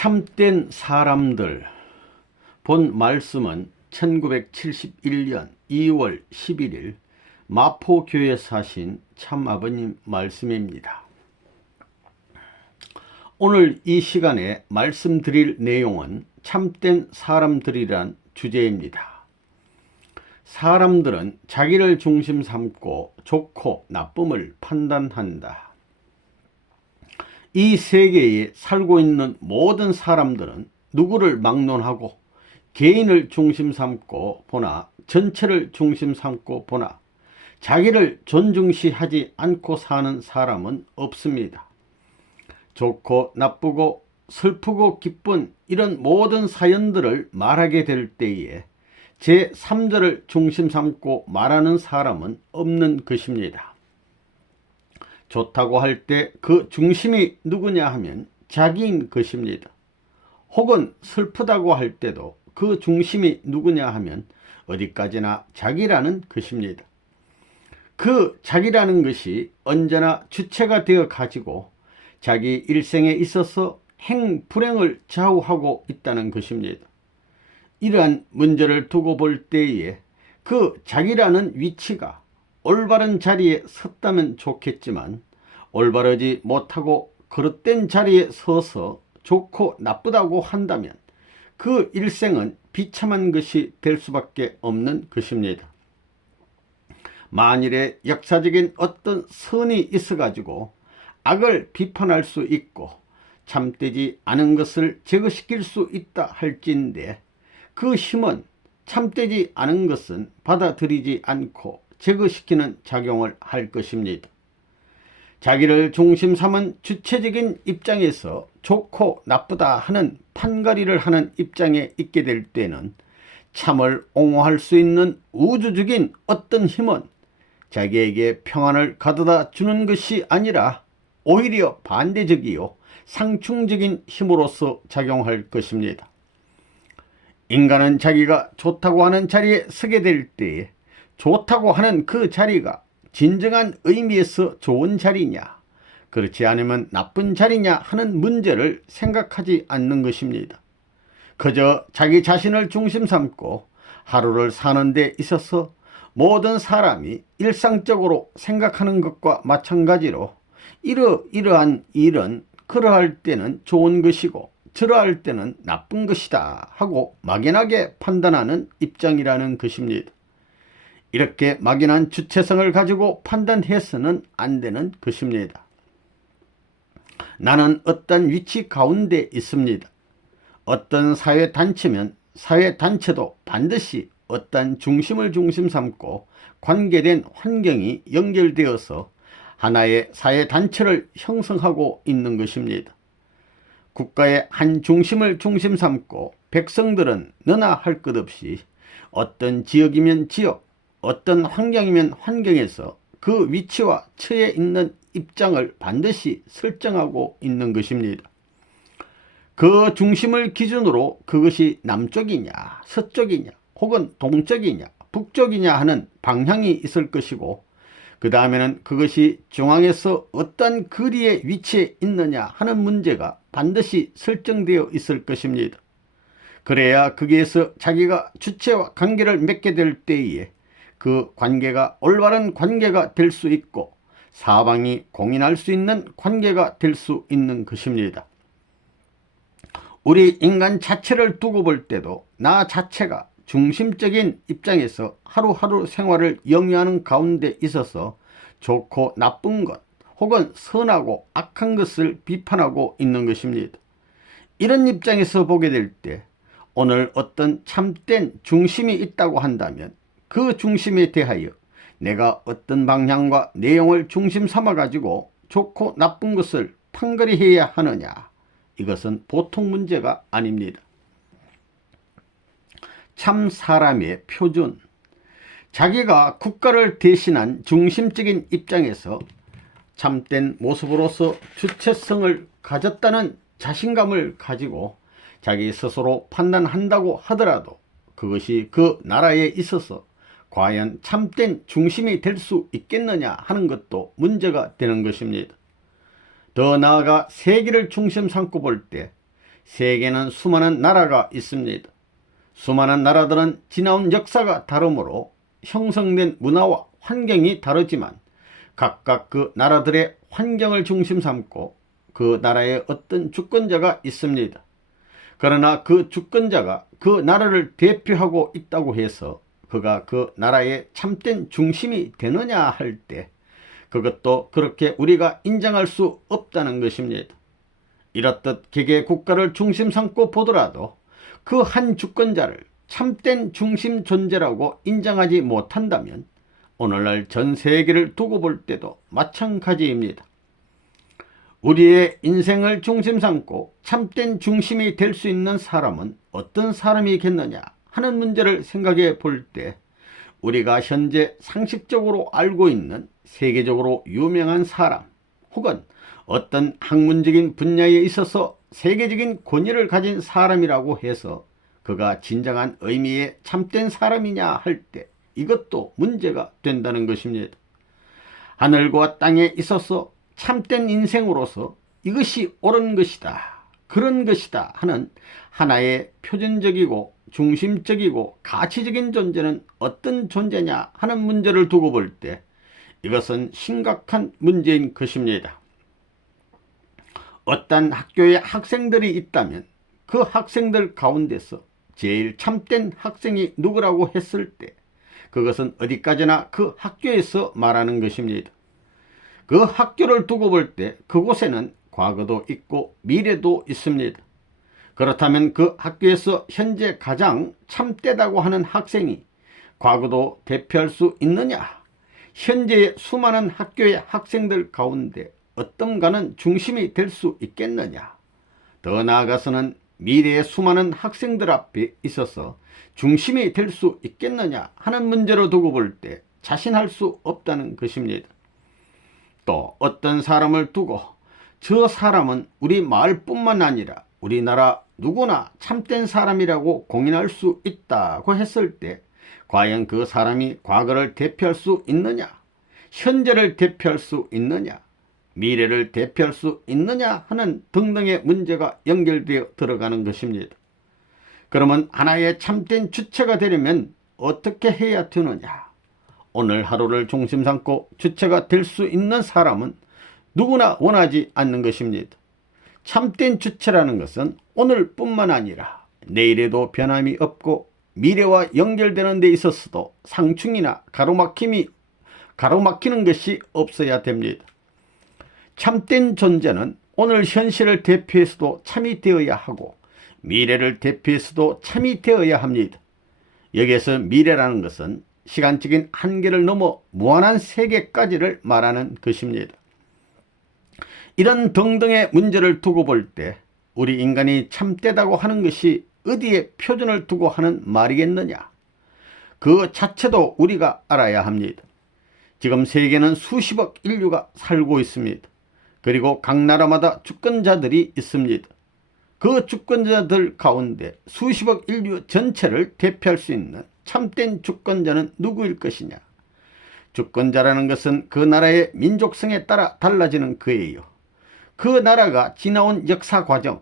참된 사람들. 본 말씀은 1971년 2월 11일 마포교회 사신 참아버님 말씀입니다. 오늘 이 시간에 말씀드릴 내용은 참된 사람들이란 주제입니다. 사람들은 자기를 중심 삼고 좋고 나쁨을 판단한다. 이 세계에 살고 있는 모든 사람들은 누구를 막론하고 개인을 중심 삼고 보나 전체를 중심 삼고 보나 자기를 존중시하지 않고 사는 사람은 없습니다. 좋고 나쁘고 슬프고 기쁜 이런 모든 사연들을 말하게 될 때에 제3자를 중심 삼고 말하는 사람은 없는 것입니다. 좋다고 할 때 그 중심이 누구냐 하면 자기인 것입니다. 혹은 슬프다고 할 때도 그 중심이 누구냐 하면 어디까지나 자기라는 것입니다. 그 자기라는 것이 언제나 주체가 되어 가지고 자기 일생에 있어서 행불행을 좌우하고 있다는 것입니다. 이러한 문제를 두고 볼 때에 그 자기라는 위치가 올바른 자리에 섰다면 좋겠지만 올바르지 못하고 그릇된 자리에 서서 좋고 나쁘다고 한다면 그 일생은 비참한 것이 될 수밖에 없는 것입니다. 만일에 역사적인 어떤 선이 있어 가지고 악을 비판할 수 있고 참되지 않은 것을 제거시킬 수 있다 할지인데 그 힘은 참되지 않은 것은 받아들이지 않고 제거시키는 작용을 할 것입니다. 자기를 중심 삼은 주체적인 입장에서 좋고 나쁘다 하는 판가리를 하는 입장에 있게 될 때는 참을 옹호할 수 있는 우주적인 어떤 힘은 자기에게 평안을 가져다 주는 것이 아니라 오히려 반대적이요 상충적인 힘으로서 작용할 것입니다. 인간은 자기가 좋다고 하는 자리에 서게 될 때에 좋다고 하는 그 자리가 진정한 의미에서 좋은 자리냐, 그렇지 않으면 나쁜 자리냐 하는 문제를 생각하지 않는 것입니다. 그저 자기 자신을 중심 삼고 하루를 사는 데 있어서 모든 사람이 일상적으로 생각하는 것과 마찬가지로 이러한 일은 그러할 때는 좋은 것이고 저러할 때는 나쁜 것이다 하고 막연하게 판단하는 입장이라는 것입니다. 이렇게 막연한 주체성을 가지고 판단해서는 안 되는 것입니다. 나는 어떤 위치 가운데 있습니다. 어떤 사회단체면 사회단체도 반드시 어떤 중심을 중심 삼고 관계된 환경이 연결되어서 하나의 사회단체를 형성하고 있는 것입니다. 국가의 한 중심을 중심 삼고 백성들은 너나 할 것 없이 어떤 지역이면 지역, 어떤 환경이면 환경에서 그 위치와 처해 있는 입장을 반드시 설정하고 있는 것입니다. 그 중심을 기준으로 그것이 남쪽이냐 서쪽이냐 혹은 동쪽이냐 북쪽이냐 하는 방향이 있을 것이고 그 다음에는 그것이 중앙에서 어떤 거리에 위치해 있느냐 하는 문제가 반드시 설정되어 있을 것입니다. 그래야 거기에서 자기가 주체와 관계를 맺게 될 때에 그 관계가 올바른 관계가 될 수 있고 사방이 공인할 수 있는 관계가 될 수 있는 것입니다. 우리 인간 자체를 두고 볼 때도 나 자체가 중심적인 입장에서 하루하루 생활을 영위하는 가운데 있어서 좋고 나쁜 것 혹은 선하고 악한 것을 비판하고 있는 것입니다. 이런 입장에서 보게 될 때 오늘 어떤 참된 중심이 있다고 한다면 그 중심에 대하여 내가 어떤 방향과 내용을 중심 삼아 가지고 좋고 나쁜 것을 판가리해야 하느냐, 이것은 보통 문제가 아닙니다. 참 사람의 표준, 자기가 국가를 대신한 중심적인 입장에서 참된 모습으로서 주체성을 가졌다는 자신감을 가지고 자기 스스로 판단한다고 하더라도 그것이 그 나라에 있어서 과연 참된 중심이 될 수 있겠느냐 하는 것도 문제가 되는 것입니다. 더 나아가 세계를 중심 삼고 볼 때 세계는 수많은 나라가 있습니다. 수많은 나라들은 지나온 역사가 다르므로 형성된 문화와 환경이 다르지만 각각 그 나라들의 환경을 중심 삼고 그 나라에 어떤 주권자가 있습니다. 그러나 그 주권자가 그 나라를 대표하고 있다고 해서 그가 그 나라의 참된 중심이 되느냐 할 때 그것도 그렇게 우리가 인정할 수 없다는 것입니다. 이렇듯 개개 국가를 중심 삼고 보더라도 그 한 주권자를 참된 중심 존재라고 인정하지 못한다면 오늘날 전 세계를 두고 볼 때도 마찬가지입니다. 우리의 인생을 중심 삼고 참된 중심이 될 수 있는 사람은 어떤 사람이겠느냐 하는 문제를 생각해 볼 때 우리가 현재 상식적으로 알고 있는 세계적으로 유명한 사람 혹은 어떤 학문적인 분야에 있어서 세계적인 권위를 가진 사람이라고 해서 그가 진정한 의미의 참된 사람이냐 할 때 이것도 문제가 된다는 것입니다. 하늘과 땅에 있어서 참된 인생으로서 이것이 옳은 것이다, 그런 것이다 하는 하나의 표준적이고 중심적이고 가치적인 존재는 어떤 존재냐 하는 문제를 두고 볼 때 이것은 심각한 문제인 것입니다. 어떤 학교에 학생들이 있다면 그 학생들 가운데서 제일 참된 학생이 누구라고 했을 때 그것은 어디까지나 그 학교에서 말하는 것입니다. 그 학교를 두고 볼 때 그곳에는 과거도 있고 미래도 있습니다. 그렇다면 그 학교에서 현재 가장 참되다고 하는 학생이 과거도 대표할 수 있느냐? 현재의 수많은 학교의 학생들 가운데 어떤가는 중심이 될 수 있겠느냐? 더 나아가서는 미래의 수많은 학생들 앞에 있어서 중심이 될 수 있겠느냐 하는 문제로 두고 볼 때 자신할 수 없다는 것입니다. 또 어떤 사람을 두고 저 사람은 우리 마을뿐만 아니라 우리나라 누구나 참된 사람이라고 공인할 수 있다고 했을 때 과연 그 사람이 과거를 대표할 수 있느냐, 현재를 대표할 수 있느냐, 미래를 대표할 수 있느냐 하는 등등의 문제가 연결되어 들어가는 것입니다. 그러면 하나의 참된 주체가 되려면 어떻게 해야 되느냐? 오늘 하루를 중심 삼고 주체가 될 수 있는 사람은 누구나 원하지 않는 것입니다. 참된 주체라는 것은 오늘뿐만 아니라 내일에도 변함이 없고 미래와 연결되는 데 있어서도 상충이나 가로막히는 것이 없어야 됩니다. 참된 존재는 오늘 현실을 대표해서도 참이 되어야 하고 미래를 대표해서도 참이 되어야 합니다. 여기에서 미래라는 것은 시간적인 한계를 넘어 무한한 세계까지를 말하는 것입니다. 이런 등등의 문제를 두고 볼 때 우리 인간이 참되다고 하는 것이 어디에 표준을 두고 하는 말이겠느냐? 그 자체도 우리가 알아야 합니다. 지금 세계는 수십억 인류가 살고 있습니다. 그리고 각 나라마다 주권자들이 있습니다. 그 주권자들 가운데 수십억 인류 전체를 대표할 수 있는 참된 주권자는 누구일 것이냐? 주권자라는 것은 그 나라의 민족성에 따라 달라지는 거예요. 그 나라가 지나온 역사 과정,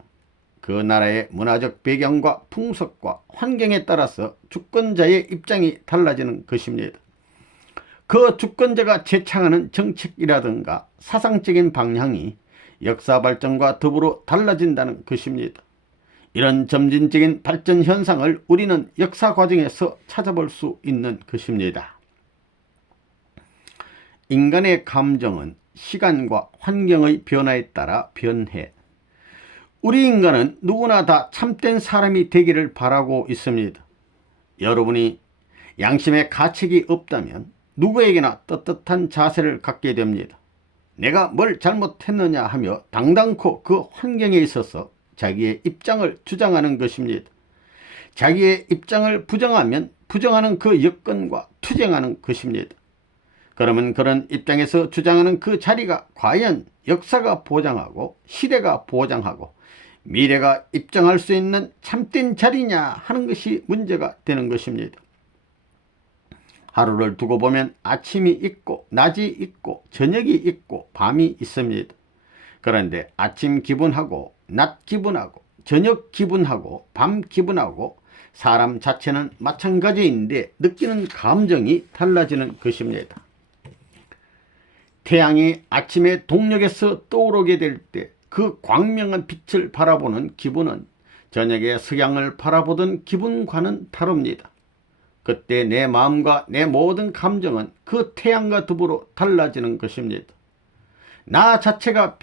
그 나라의 문화적 배경과 풍속과 환경에 따라서 주권자의 입장이 달라지는 것입니다. 그 주권자가 제창하는 정책이라든가 사상적인 방향이 역사 발전과 더불어 달라진다는 것입니다. 이런 점진적인 발전 현상을 우리는 역사 과정에서 찾아볼 수 있는 것입니다. 인간의 감정은 시간과 환경의 변화에 따라 변해 우리 인간은 누구나 다 참된 사람이 되기를 바라고 있습니다. 여러분이 양심의 가책이 없다면 누구에게나 떳떳한 자세를 갖게 됩니다. 내가 뭘 잘못했느냐 하며 당당코 그 환경에 있어서 자기의 입장을 주장하는 것입니다. 자기의 입장을 부정하면 부정하는 그 여건과 투쟁하는 것입니다. 그러면 그런 입장에서 주장하는 그 자리가 과연 역사가 보장하고 시대가 보장하고 미래가 입증할 수 있는 참된 자리냐 하는 것이 문제가 되는 것입니다. 하루를 두고 보면 아침이 있고 낮이 있고 저녁이 있고 밤이 있습니다. 그런데 아침 기분하고 낮 기분하고 저녁 기분하고 밤 기분하고 사람 자체는 마찬가지인데 느끼는 감정이 달라지는 것입니다. 태양이 아침에 동력에서 떠오르게 될 때 그 광명한 빛을 바라보는 기분은 저녁에 석양을 바라보던 기분과는 다릅니다. 그때 내 마음과 내 모든 감정은 그 태양과 더불어 달라지는 것입니다. 나 자체가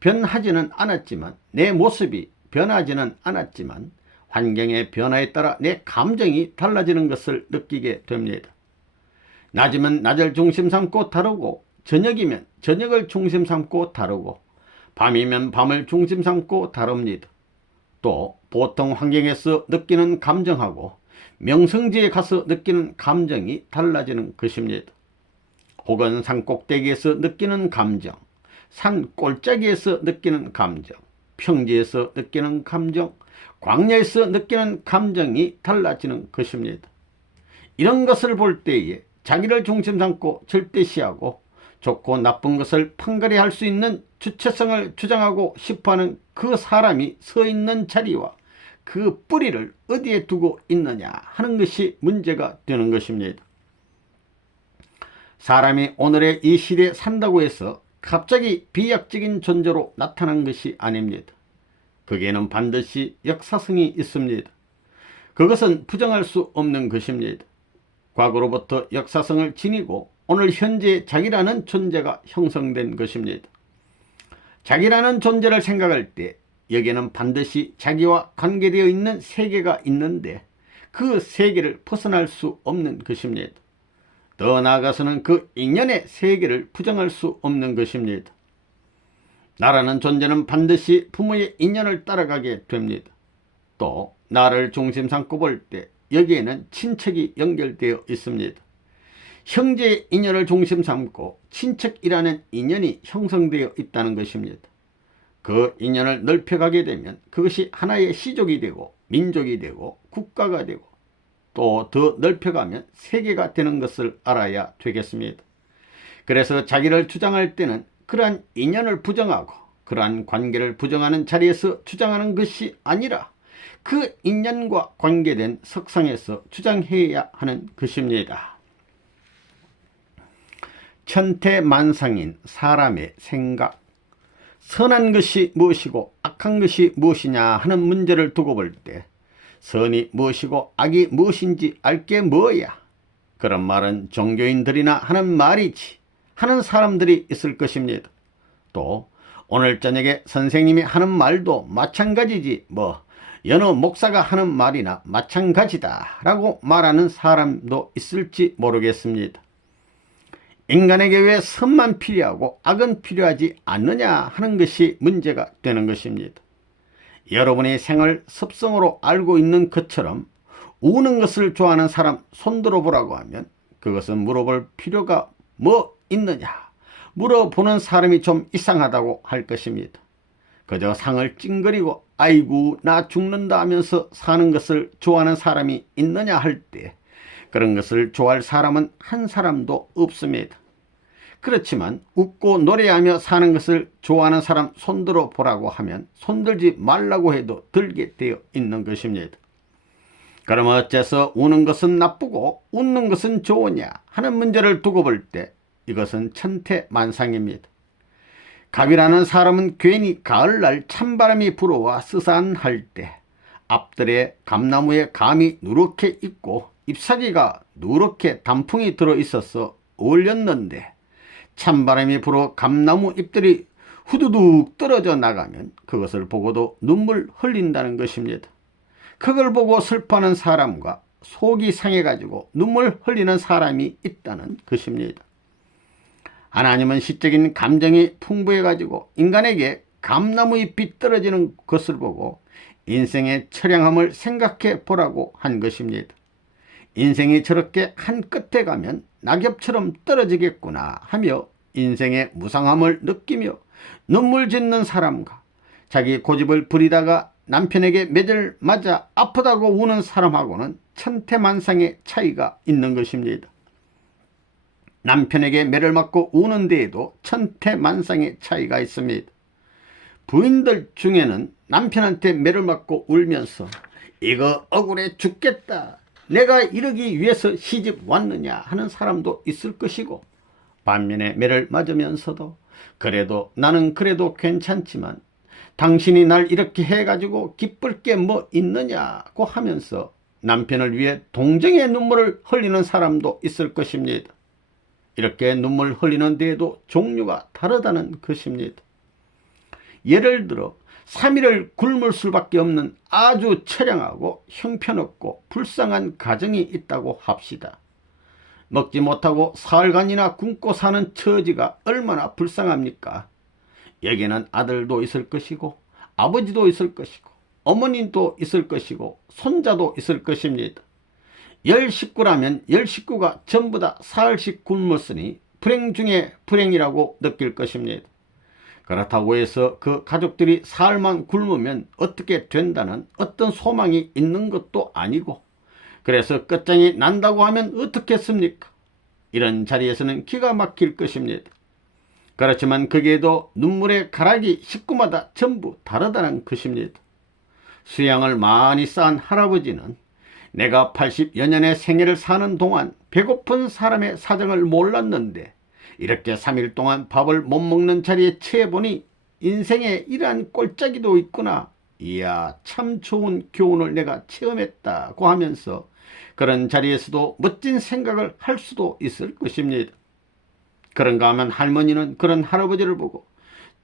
변하지는 않았지만, 내 모습이 변하지는 않았지만 환경의 변화에 따라 내 감정이 달라지는 것을 느끼게 됩니다. 낮이면 낮을 중심 삼고 다르고, 저녁이면 저녁을 중심 삼고 다르고, 밤이면 밤을 중심 삼고 다릅니다. 또 보통 환경에서 느끼는 감정하고 명성지에 가서 느끼는 감정이 달라지는 것입니다. 혹은 산 꼭대기에서 느끼는 감정, 산 골짜기에서 느끼는 감정, 평지에서 느끼는 감정, 광야에서 느끼는 감정이 달라지는 것입니다. 이런 것을 볼 때에 자기를 중심 삼고 절대시하고 좋고 나쁜 것을 판가리 할 수 있는 주체성을 주장하고 싶어하는 그 사람이 서 있는 자리와 그 뿌리를 어디에 두고 있느냐 하는 것이 문제가 되는 것입니다. 사람이 오늘의 이 시대에 산다고 해서 갑자기 비약적인 존재로 나타난 것이 아닙니다. 거기에는 반드시 역사성이 있습니다. 그것은 부정할 수 없는 것입니다. 과거로부터 역사성을 지니고 오늘 현재 자기라는 존재가 형성된 것입니다. 자기라는 존재를 생각할 때 여기에는 반드시 자기와 관계되어 있는 세계가 있는데 그 세계를 벗어날 수 없는 것입니다. 더 나아가서는 그 인연의 세계를 부정할 수 없는 것입니다. 나라는 존재는 반드시 부모의 인연을 따라가게 됩니다. 또 나를 중심 삼고 볼 때 여기에는 친척이 연결되어 있습니다. 형제의 인연을 중심 삼고 친척이라는 인연이 형성되어 있다는 것입니다. 그 인연을 넓혀가게 되면 그것이 하나의 시족이 되고 민족이 되고 국가가 되고 또 더 넓혀가면 세계가 되는 것을 알아야 되겠습니다. 그래서 자기를 주장할 때는 그러한 인연을 부정하고 그러한 관계를 부정하는 자리에서 주장하는 것이 아니라 그 인연과 관계된 석상에서 주장해야 하는 것입니다. 천태만상인 사람의 생각, 선한 것이 무엇이고 악한 것이 무엇이냐 하는 문제를 두고 볼 때 선이 무엇이고 악이 무엇인지 알 게 뭐야? 그런 말은 종교인들이나 하는 말이지 하는 사람들이 있을 것입니다. 또 오늘 저녁에 선생님이 하는 말도 마찬가지지 여느 목사가 하는 말이나 마찬가지다 라고 말하는 사람도 있을지 모르겠습니다. 인간에게 왜 선만 필요하고 악은 필요하지 않느냐 하는 것이 문제가 되는 것입니다. 여러분이 생을 습성으로 알고 있는 것처럼 우는 것을 좋아하는 사람 손들어 보라고 하면 그것은 물어볼 필요가 뭐 있느냐, 물어보는 사람이 좀 이상하다고 할 것입니다. 그저 상을 찡그리고 아이고 나 죽는다 하면서 사는 것을 좋아하는 사람이 있느냐 할 때 그런 것을 좋아할 사람은 한 사람도 없습니다. 그렇지만 웃고 노래하며 사는 것을 좋아하는 사람 손들어 보라고 하면 손들지 말라고 해도 들게 되어 있는 것입니다. 그럼 어째서 우는 것은 나쁘고 웃는 것은 좋으냐 하는 문제를 두고 볼 때 이것은 천태만상입니다. 갑이라는 사람은 괜히 가을날 찬바람이 불어와 스산할 때 앞들에 감나무에 감이 누렇게 있고 잎사귀가 누렇게 단풍이 들어있어서 어울렸는데 찬바람이 불어 감나무 잎들이 후두둑 떨어져 나가면 그것을 보고도 눈물 흘린다는 것입니다. 그걸 보고 슬퍼하는 사람과 속이 상해가지고 눈물 흘리는 사람이 있다는 것입니다. 하나님은 시적인 감정이 풍부해가지고 인간에게 감나무 잎이 떨어지는 것을 보고 인생의 처량함을 생각해 보라고 한 것입니다. 인생이 저렇게 한 끝에 가면 낙엽처럼 떨어지겠구나 하며 인생의 무상함을 느끼며 눈물 짓는 사람과 자기 고집을 부리다가 남편에게 매를 맞아 아프다고 우는 사람하고는 천태만상의 차이가 있는 것입니다. 남편에게 매를 맞고 우는 데에도 천태만상의 차이가 있습니다. 부인들 중에는 남편한테 매를 맞고 울면서 이거 억울해 죽겠다, 내가 이러기 위해서 시집 왔느냐 하는 사람도 있을 것이고, 반면에 매를 맞으면서도 그래도 나는 그래도 괜찮지만 당신이 날 이렇게 해가지고 기쁠 게 뭐 있느냐고 하면서 남편을 위해 동정의 눈물을 흘리는 사람도 있을 것입니다. 이렇게 눈물 흘리는 데에도 종류가 다르다는 것입니다. 예를 들어 3일을 굶을 수밖에 없는 아주 처량하고 형편없고 불쌍한 가정이 있다고 합시다. 먹지 못하고 사흘간이나 굶고 사는 처지가 얼마나 불쌍합니까? 여기는 아들도 있을 것이고 아버지도 있을 것이고 어머님도 있을 것이고 손자도 있을 것입니다. 10식구라면 10식구가 전부 다 사흘씩 굶었으니 불행 중에 불행이라고 느낄 것입니다. 그렇다고 해서 그 가족들이 사흘만 굶으면 어떻게 된다는 어떤 소망이 있는 것도 아니고, 그래서 끝장이 난다고 하면 어떻겠습니까? 이런 자리에서는 기가 막힐 것입니다. 그렇지만 거기에도 눈물의 가락이 식구마다 전부 다르다는 것입니다. 수양을 많이 쌓은 할아버지는 내가 80여 년의 생애를 사는 동안 배고픈 사람의 사정을 몰랐는데 이렇게 3일 동안 밥을 못 먹는 자리에 처해보니 인생에 이러한 꼴짜기도 있구나, 이야 참 좋은 교훈을 내가 체험했다고 하면서 그런 자리에서도 멋진 생각을 할 수도 있을 것입니다. 그런가 하면 할머니는 그런 할아버지를 보고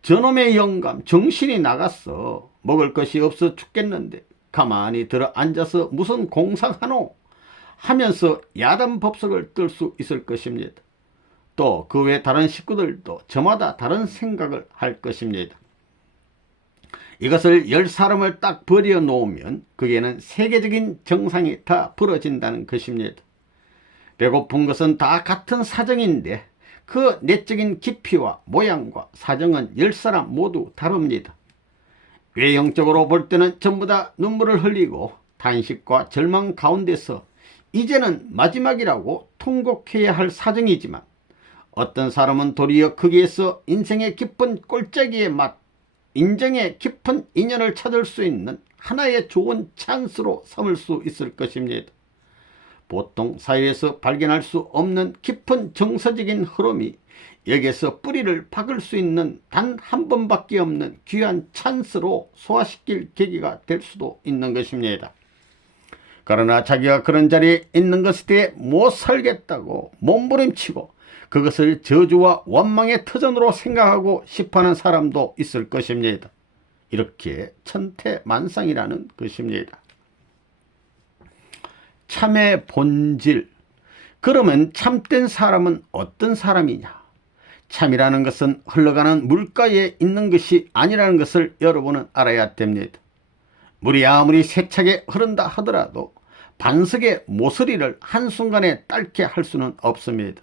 저놈의 영감 정신이 나갔어, 먹을 것이 없어 죽겠는데 가만히 들어 앉아서 무슨 공상하노 하면서 야단법석을 뜰 수 있을 것입니다. 또 그 외 다른 식구들도 저마다 다른 생각을 할 것입니다. 이것을 10사람을 딱 버려 놓으면 그게는 세계적인 정상이 다 벌어진다는 것입니다. 배고픈 것은 다 같은 사정인데 그 내적인 깊이와 모양과 사정은 10사람 모두 다릅니다. 외형적으로 볼 때는 전부 다 눈물을 흘리고 탄식과 절망 가운데서 이제는 마지막이라고 통곡해야 할 사정이지만, 어떤 사람은 도리어 거기에서 인생의 깊은 꼴짜기의 맛, 인정의 깊은 인연을 찾을 수 있는 하나의 좋은 찬스로 삼을 수 있을 것입니다. 보통 사회에서 발견할 수 없는 깊은 정서적인 흐름이 여기에서 뿌리를 박을 수 있는 단 한 번밖에 없는 귀한 찬스로 소화시킬 계기가 될 수도 있는 것입니다. 그러나 자기가 그런 자리에 있는 것에 대해 못 살겠다고 몸부림치고 그것을 저주와 원망의 터전으로 생각하고 싶어하는 사람도 있을 것입니다. 이렇게 천태만상이라는 것입니다. 참의 본질. 그러면 참된 사람은 어떤 사람이냐? 참이라는 것은 흘러가는 물가에 있는 것이 아니라는 것을 여러분은 알아야 됩니다. 물이 아무리 세차게 흐른다 하더라도 반석의 모서리를 한순간에 닳게 할 수는 없습니다.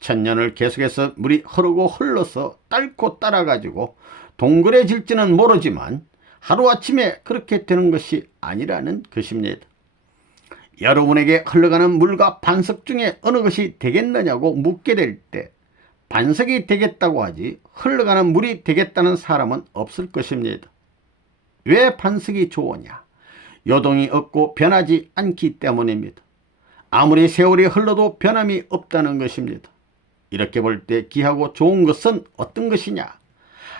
천년을 계속해서 물이 흐르고 흘러서 닳고 따라가지고 동그래질지는 모르지만 하루아침에 그렇게 되는 것이 아니라는 것입니다. 여러분에게 흘러가는 물과 반석 중에 어느 것이 되겠느냐고 묻게 될 때 반석이 되겠다고 하지 흘러가는 물이 되겠다는 사람은 없을 것입니다. 왜 반석이 좋으냐? 요동이 없고 변하지 않기 때문입니다. 아무리 세월이 흘러도 변함이 없다는 것입니다. 이렇게 볼 때 귀하고 좋은 것은 어떤 것이냐?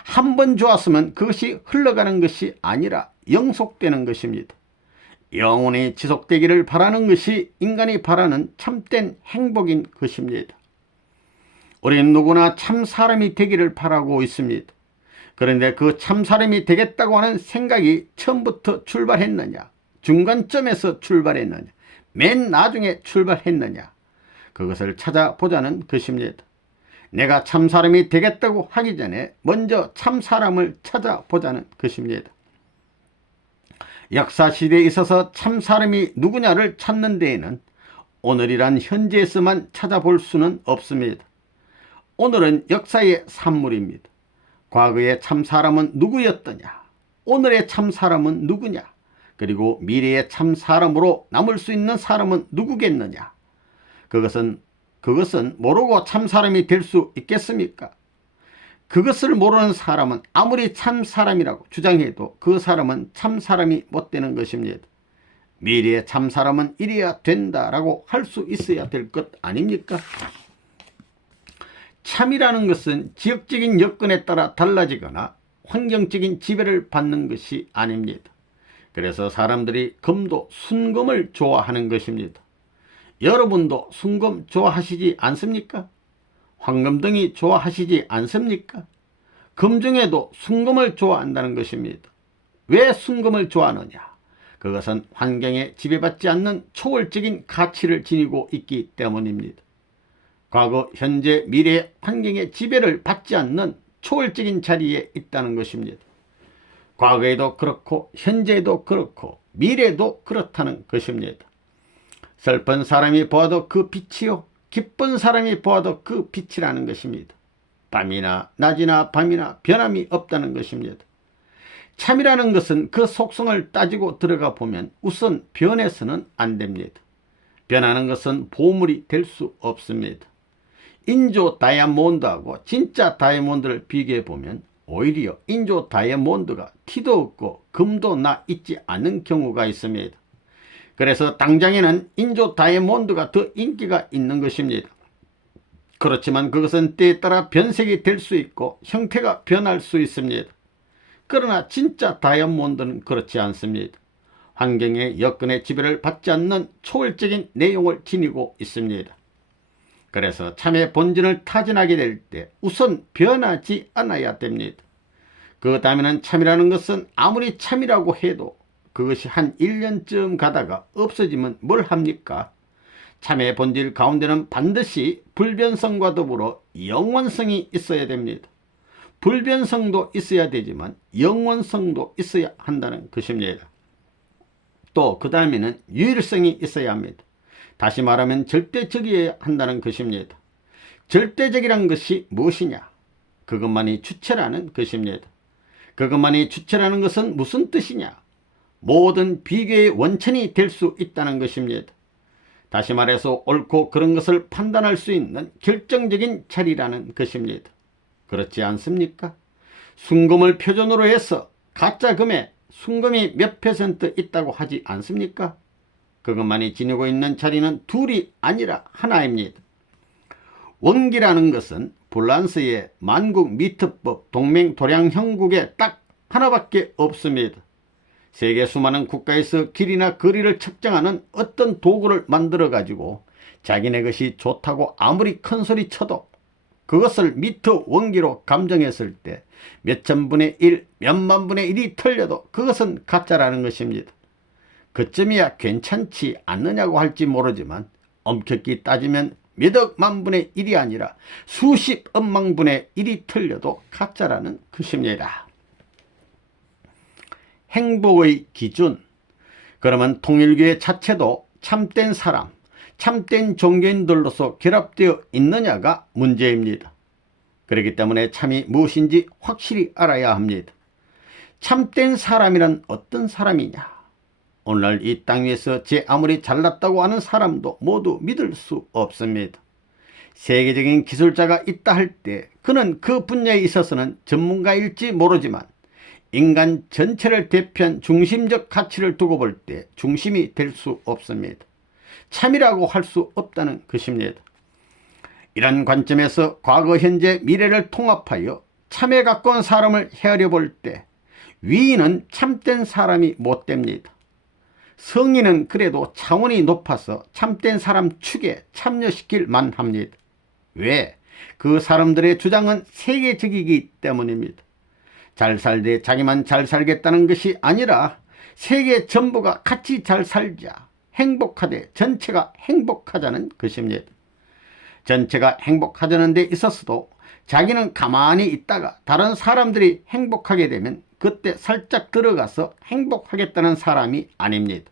한 번 좋았으면 그것이 흘러가는 것이 아니라 영속되는 것입니다. 영원히 지속되기를 바라는 것이 인간이 바라는 참된 행복인 것입니다. 우리는 누구나 참사람이 되기를 바라고 있습니다. 그런데 그 참사람이 되겠다고 하는 생각이 처음부터 출발했느냐, 중간점에서 출발했느냐, 맨 나중에 출발했느냐, 그것을 찾아보자는 것입니다. 내가 참사람이 되겠다고 하기 전에 먼저 참사람을 찾아보자는 것입니다. 역사시대에 있어서 참사람이 누구냐를 찾는 데에는 오늘이란 현재에서만 찾아볼 수는 없습니다. 오늘은 역사의 산물입니다. 과거의 참사람은 누구였더냐? 오늘의 참사람은 누구냐? 그리고 미래의 참사람으로 남을 수 있는 사람은 누구겠느냐? 그것은 모르고 참사람이 될 수 있겠습니까? 그것을 모르는 사람은 아무리 참 사람이라고 주장해도 그 사람은 참 사람이 못 되는 것입니다. 미래의 참 사람은 이래야 된다라고 할 수 있어야 될 것 아닙니까? 참이라는 것은 지역적인 여건에 따라 달라지거나 환경적인 지배를 받는 것이 아닙니다. 그래서 사람들이 금도 순금을 좋아하는 것입니다. 여러분도 순금 좋아하시지 않습니까? 황금등이 좋아하시지 않습니까? 금 중에도 순금을 좋아한다는 것입니다. 왜 순금을 좋아하느냐? 그것은 환경에 지배받지 않는 초월적인 가치를 지니고 있기 때문입니다. 과거, 현재, 미래의 환경의 지배를 받지 않는 초월적인 자리에 있다는 것입니다. 과거에도 그렇고 현재에도 그렇고 미래도 그렇다는 것입니다. 슬픈 사람이 보아도 그 빛이요, 기쁜 사람이 보아도 그 빛이라는 것입니다. 밤이나 낮이나 밤이나 변함이 없다는 것입니다. 참이라는 것은 그 속성을 따지고 들어가 보면 우선 변해서는 안 됩니다. 변하는 것은 보물이 될 수 없습니다. 인조 다이아몬드하고 진짜 다이아몬드를 비교해 보면 오히려 인조 다이아몬드가 티도 없고 금도 나 있지 않은 경우가 있습니다. 그래서 당장에는 인조 다이아몬드가 더 인기가 있는 것입니다. 그렇지만 그것은 때에 따라 변색이 될 수 있고 형태가 변할 수 있습니다. 그러나 진짜 다이아몬드는 그렇지 않습니다. 환경의 여건의 지배를 받지 않는 초월적인 내용을 지니고 있습니다. 그래서 참의 본질을 타진하게 될 때 우선 변하지 않아야 됩니다. 그 다음에는 참이라는 것은 아무리 참이라고 해도 그것이 한 1년쯤 가다가 없어지면 뭘 합니까? 참의 본질 가운데는 반드시 불변성과 더불어 영원성이 있어야 됩니다. 불변성도 있어야 되지만 영원성도 있어야 한다는 것입니다. 또 그 다음에는 유일성이 있어야 합니다. 다시 말하면 절대적이어야 한다는 것입니다. 절대적이란 것이 무엇이냐? 그것만이 주체라는 것입니다. 그것만이 주체라는 것은 무슨 뜻이냐? 모든 비교의 원천이 될 수 있다는 것입니다. 다시 말해서 옳고 그런 것을 판단할 수 있는 결정적인 자리라는 것입니다. 그렇지 않습니까? 순금을 표준으로 해서 가짜 금에 순금이 몇 % 있다고 하지 않습니까? 그것만이 지니고 있는 자리는 둘이 아니라 하나입니다. 원기라는 것은 불란스의 만국 미트법 동맹도량 형국에 딱 하나밖에 없습니다. 세계 수많은 국가에서 길이나 거리를 측정하는 어떤 도구를 만들어 가지고 자기네 것이 좋다고 아무리 큰 소리 쳐도 그것을 미터 원기로 감정했을 때 몇천분의 1, 몇만 분의 1이 틀려도 그것은 가짜라는 것입니다. 그쯤이야 괜찮지 않느냐고 할지 모르지만 엄격히 따지면 몇억만 분의 1이 아니라 수십억만 분의 1이 틀려도 가짜라는 것입니다. 행복의 기준, 그러면 통일교회 자체도 참된 사람, 참된 종교인들로서 결합되어 있느냐가 문제입니다. 그렇기 때문에 참이 무엇인지 확실히 알아야 합니다. 참된 사람이란 어떤 사람이냐? 오늘날 이 땅 위에서 제 아무리 잘났다고 하는 사람도 모두 믿을 수 없습니다. 세계적인 기술자가 있다 할 때 그는 그 분야에 있어서는 전문가일지 모르지만 인간 전체를 대표한 중심적 가치를 두고 볼 때 중심이 될 수 없습니다. 참이라고 할 수 없다는 것입니다. 이런 관점에서 과거, 현재, 미래를 통합하여 참에 가까운 사람을 헤아려 볼 때 위인은 참된 사람이 못 됩니다. 성인은 그래도 차원이 높아서 참된 사람 축에 참여시킬 만합니다. 왜? 그 사람들의 주장은 세계적이기 때문입니다. 잘 살되 자기만 잘 살겠다는 것이 아니라 세계 전부가 같이 잘 살자, 행복하되 전체가 행복하자는 것입니다. 전체가 행복하자는 데 있어서도 자기는 가만히 있다가 다른 사람들이 행복하게 되면 그때 살짝 들어가서 행복하겠다는 사람이 아닙니다.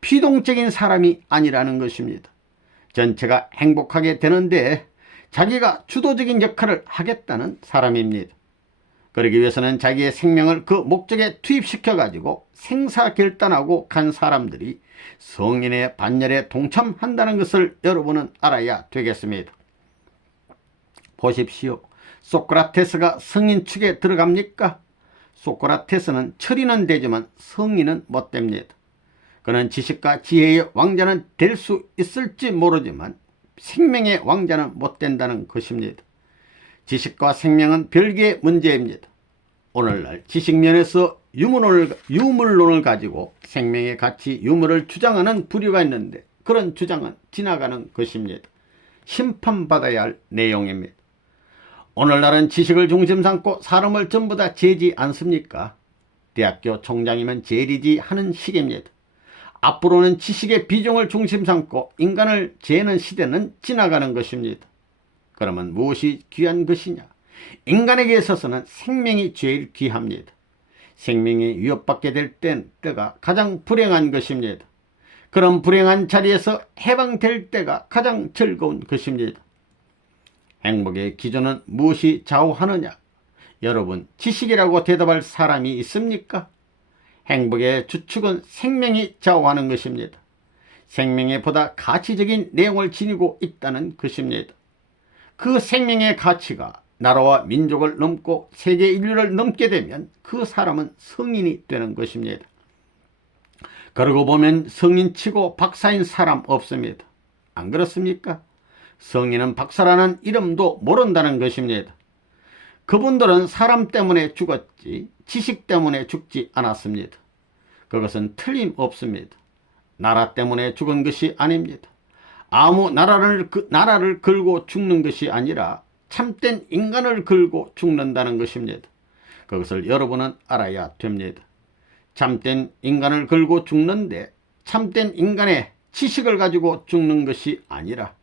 피동적인 사람이 아니라는 것입니다. 전체가 행복하게 되는데 자기가 주도적인 역할을 하겠다는 사람입니다. 그러기 위해서는 자기의 생명을 그 목적에 투입시켜 가지고 생사결단하고 간 사람들이 성인의 반열에 동참한다는 것을 여러분은 알아야 되겠습니다. 보십시오. 소크라테스가 성인 축에 들어갑니까? 소크라테스는 처리는 되지만 성인은 못 됩니다. 그는 지식과 지혜의 왕자는 될 수 있을지 모르지만 생명의 왕자는 못 된다는 것입니다. 지식과 생명은 별개의 문제입니다. 오늘날 지식면에서 유물론을 가지고 생명의 가치 유물을 주장하는 부류가 있는데 그런 주장은 지나가는 것입니다. 심판받아야 할 내용입니다. 오늘날은 지식을 중심 삼고 사람을 전부 다 재지 않습니까? 대학교 총장이면 재리지 하는 시기입니다. 앞으로는 지식의 비중을 중심 삼고 인간을 재는 시대는 지나가는 것입니다. 그러면 무엇이 귀한 것이냐? 인간에게 있어서는 생명이 제일 귀합니다. 생명이 위협받게 될 때가 가장 불행한 것입니다. 그런 불행한 자리에서 해방될 때가 가장 즐거운 것입니다. 행복의 기준은 무엇이 좌우하느냐? 여러분, 지식이라고 대답할 사람이 있습니까? 행복의 주축은 생명이 좌우하는 것입니다. 생명에 보다 가치적인 내용을 지니고 있다는 것입니다. 그 생명의 가치가 나라와 민족을 넘고 세계 인류를 넘게 되면 그 사람은 성인이 되는 것입니다. 그러고 보면 성인치고 박사인 사람 없습니다. 안 그렇습니까? 성인은 박사라는 이름도 모른다는 것입니다. 그분들은 사람 때문에 죽었지 지식 때문에 죽지 않았습니다. 그것은 틀림없습니다. 나라 때문에 죽은 것이 아닙니다. 아무 나라를 걸고 죽는 것이 아니라 참된 인간을 걸고 죽는다는 것입니다. 그것을 여러분은 알아야 됩니다. 참된 인간을 걸고 죽는데 참된 인간의 지식을 가지고 죽는 것이 아니라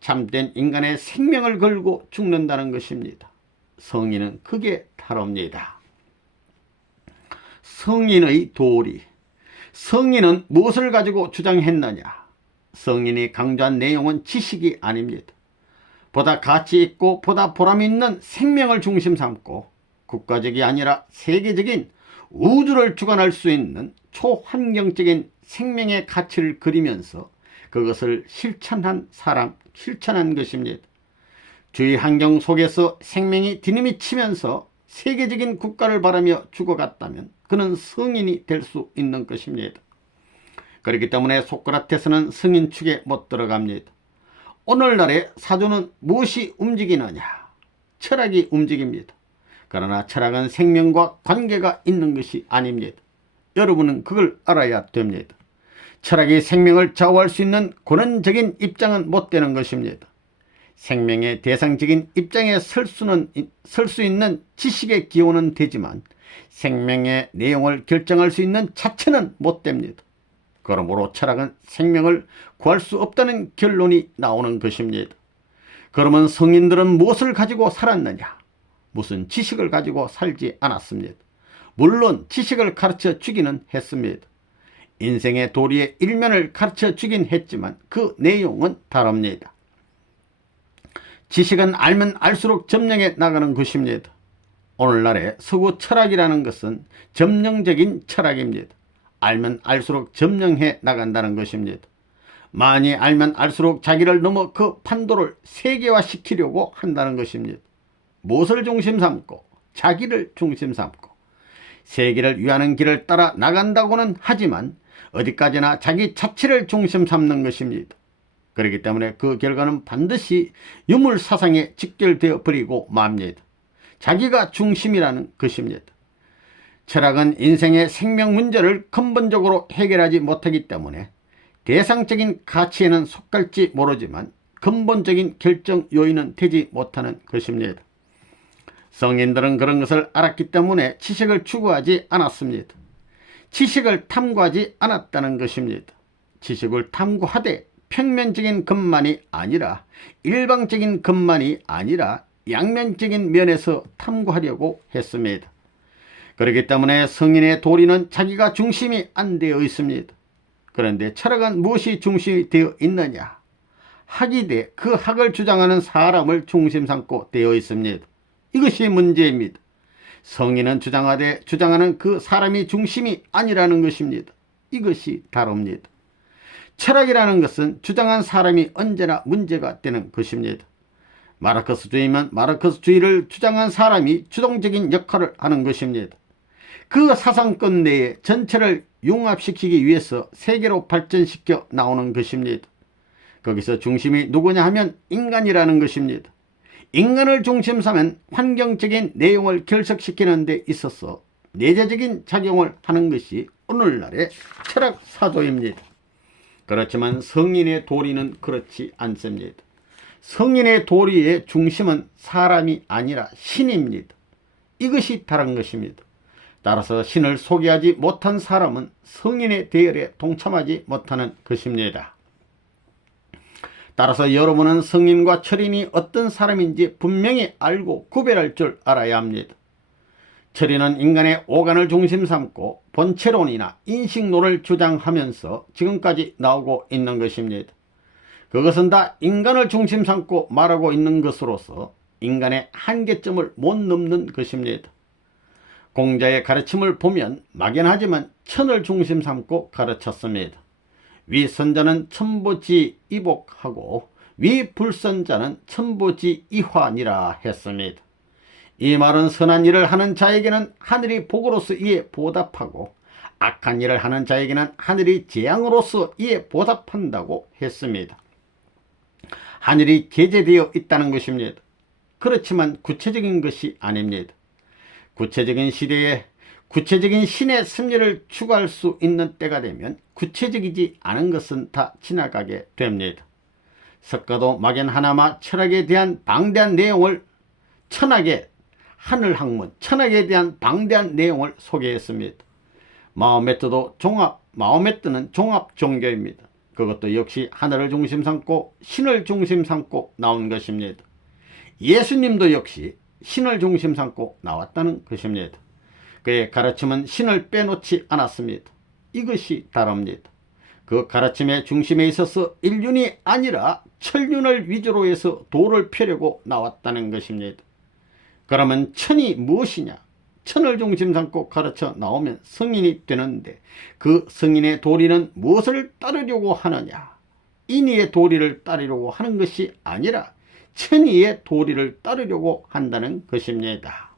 참된 인간의 생명을 걸고 죽는다는 것입니다. 성인은 그게 다릅니다. 성인의 도리. 성인은 무엇을 가지고 주장했느냐? 성인이 강조한 내용은 지식이 아닙니다. 보다 가치 있고 보다 보람 있는 생명을 중심 삼고 국가적이 아니라 세계적인 우주를 주관할 수 있는 초환경적인 생명의 가치를 그리면서 그것을 실천한 것입니다. 주위 환경 속에서 생명이 뒤넘치면서 세계적인 국가를 바라며 죽어갔다면 그는 성인이 될 수 있는 것입니다. 그렇기 때문에 소크라테스는 성인 축에 못 들어갑니다. 오늘날의 사조는 무엇이 움직이느냐? 철학이 움직입니다. 그러나 철학은 생명과 관계가 있는 것이 아닙니다. 여러분은 그걸 알아야 됩니다. 철학이 생명을 좌우할 수 있는 권원적인 입장은 못 되는 것입니다. 생명의 대상적인 입장에 설 수 있는 지식의 기호는 되지만 생명의 내용을 결정할 수 있는 자체는 못 됩니다. 그러므로 철학은 생명을 구할 수 없다는 결론이 나오는 것입니다. 그러면 성인들은 무엇을 가지고 살았느냐? 무슨 지식을 가지고 살지 않았습니다. 물론 지식을 가르쳐 주기는 했습니다. 인생의 도리의 일면을 가르쳐 주긴 했지만 그 내용은 다릅니다. 지식은 알면 알수록 점령해 나가는 것입니다. 오늘날의 서구 철학이라는 것은 점령적인 철학입니다. 알면 알수록 점령해 나간다는 것입니다. 많이 알면 알수록 자기를 넘어 그 판도를 세계화시키려고 한다는 것입니다. 무엇을 중심 삼고? 자기를 중심 삼고 세계를 위하는 길을 따라 나간다고는 하지만 어디까지나 자기 자체를 중심 삼는 것입니다. 그렇기 때문에 그 결과는 반드시 유물사상에 직결되어 버리고 맙니다. 자기가 중심이라는 것입니다. 철학은 인생의 생명 문제를 근본적으로 해결하지 못하기 때문에 대상적인 가치에는 속할지 모르지만 근본적인 결정 요인은 되지 못하는 것입니다. 성인들은 그런 것을 알았기 때문에 지식을 추구하지 않았습니다. 지식을 탐구하지 않았다는 것입니다. 지식을 탐구하되 평면적인 것만이 아니라 일방적인 것만이 아니라 양면적인 면에서 탐구하려고 했습니다. 그렇기 때문에 성인의 도리는 자기가 중심이 안 되어 있습니다. 그런데 철학은 무엇이 중심이 되어 있느냐? 학이 돼 그 학을 주장하는 사람을 중심 삼고 되어 있습니다. 이것이 문제입니다. 성인은 주장하는 그 사람이 중심이 아니라는 것입니다. 이것이 다릅니다. 철학이라는 것은 주장한 사람이 언제나 문제가 되는 것입니다. 마르크스주의면 마르크스주의를 주장한 사람이 주동적인 역할을 하는 것입니다. 그 사상권 내에 전체를 융합시키기 위해서 세계로 발전시켜 나오는 것입니다. 거기서 중심이 누구냐 하면 인간이라는 것입니다. 인간을 중심 삼은 환경적인 내용을 결석시키는 데 있어서 내재적인 작용을 하는 것이 오늘날의 철학 사조입니다. 그렇지만 성인의 도리는 그렇지 않습니다. 성인의 도리의 중심은 사람이 아니라 신입니다. 이것이 다른 것입니다. 따라서 신을 소개하지 못한 사람은 성인의 대열에 동참하지 못하는 것입니다. 따라서 여러분은 성인과 철인이 어떤 사람인지 분명히 알고 구별할 줄 알아야 합니다. 철인은 인간의 오간을 중심 삼고 본체론이나 인식론을 주장하면서 지금까지 나오고 있는 것입니다. 그것은 다 인간을 중심 삼고 말하고 있는 것으로서 인간의 한계점을 못 넘는 것입니다. 공자의 가르침을 보면 막연하지만 천을 중심 삼고 가르쳤습니다. 위선자는 천보지이복하고 위불선자는 천보지이환이라 했습니다. 이 말은 선한 일을 하는 자에게는 하늘이 복으로서 이에 보답하고 악한 일을 하는 자에게는 하늘이 재앙으로서 이에 보답한다고 했습니다. 하늘이 게재되어 있다는 것입니다. 그렇지만 구체적인 것이 아닙니다. 구체적인 시대에 구체적인 신의 섭리를 추구할 수 있는 때가 되면 구체적이지 않은 것은 다 지나가게 됩니다. 석가도 막연하나마 철학에 대한 방대한 내용을 천학의 하늘학문, 천학에 대한 방대한 내용을 소개했습니다. 마호메트는 종합 종교입니다. 그것도 역시 하늘을 중심 삼고 신을 중심 삼고 나온 것입니다. 예수님도 역시 신을 중심 삼고 나왔다는 것입니다. 그의 가르침은 신을 빼놓지 않았습니다. 이것이 다릅니다. 그 가르침의 중심에 있어서 인륜이 아니라 천륜을 위주로 해서 도를 펴려고 나왔다는 것입니다. 그러면 천이 무엇이냐? 천을 중심 삼고 가르쳐 나오면 성인이 되는데 그 성인의 도리는 무엇을 따르려고 하느냐? 인의의 도리를 따르려고 하는 것이 아니라 천의의 도리를 따르려고 한다는 것입니다.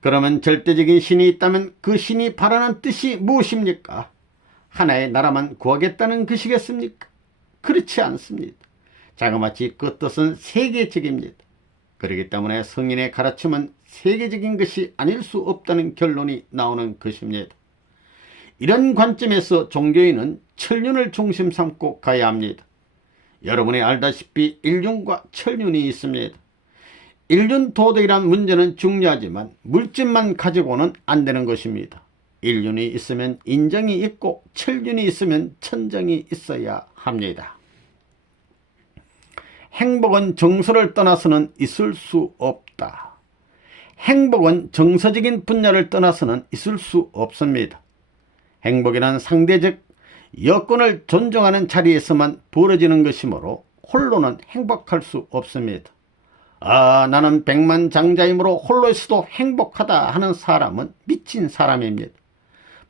그러면 절대적인 신이 있다면 그 신이 바라는 뜻이 무엇입니까? 하나의 나라만 구하겠다는 것이겠습니까? 그렇지 않습니다. 자그마치 그 뜻은 세계적입니다. 그렇기 때문에 성인의 가르침은 세계적인 것이 아닐 수 없다는 결론이 나오는 것입니다. 이런 관점에서 종교인은 천륜을 중심 삼고 가야 합니다. 여러분이 알다시피 일륜과 천륜이 있습니다. 일륜 도덕이란 문제는 중요하지만 물질만 가지고는 안 되는 것입니다. 일륜이 있으면 인정이 있고 천륜이 있으면 천정이 있어야 합니다. 행복은 정서를 떠나서는 있을 수 없다. 행복은 정서적인 분야를 떠나서는 있을 수 없습니다. 행복이란 상대적 여건을 존중하는 자리에서만 벌어지는 것이므로 홀로는 행복할 수 없습니다. 나는 백만장자이므로 홀로 있어도 행복하다 하는 사람은 미친 사람입니다.